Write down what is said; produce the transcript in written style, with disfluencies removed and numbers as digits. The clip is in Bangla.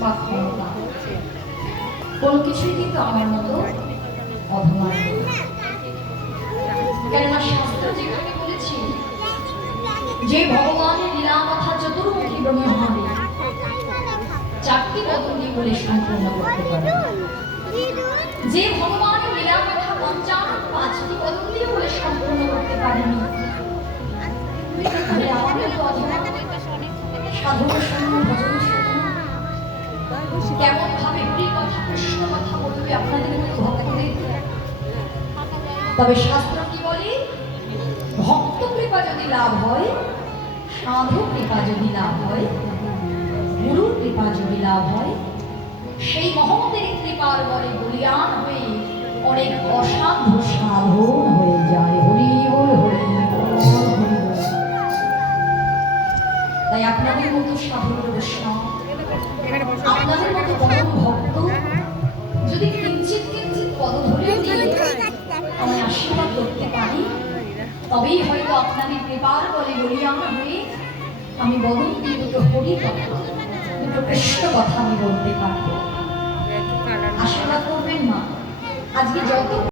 বা ক্ষমতা কোনো কিছুই কিন্তু আমার মতো অধমা নয়। কেননা শাস্ত্র যেখানে বলেছে যে ভগবানের লীলা কথা চতুর্মুখী ব্রহ্মাণ্ডে চারটি বদন্তি বলে সম্পূর্ণ করতে পারে, যে ভগবানের লীলা কথা পঞ্চানন পাঁচটি বদন্তি বলে সম্পূর্ণ করতে পারেনি, আমাদের তো অধমা সাধু শূন্য ভজন শূন্য কেমন ভাবে হরি কথা কৃষ্ণ কথা বলবে আপনাদের মতো ভক্তদের। তবে শাস্ত্র কি বলে, ভক্ত কৃপা যদি লাভ হয়, সাধু কৃপা যদি লাভ হয়, গুরুর কৃপা যদি লাভ হয়, সেই মহম্মদের কৃপার বলে বলিয়ান হয়ে অনেক অসাধ্য সাধন হয়ে যায়। হরি বল হরি বল। তাই আপনাদের মতো সাধু বৈষ্ণব, আপনাদের মতো পরম ভক্ত যদি কিঞ্চিত কিঞ্চিত পদ ধরে আমি আশীর্বাদ করতে পারি, তবেই হয়তো আপনাদের কৃপার বলে বলিয়ান হয়ে আমি বদন্তি দুটো হরি কথা দুটো কৃষ্ণ কথা আমি বলতে পারবো। আশীর্বাদ করবেন মা। আজকে যত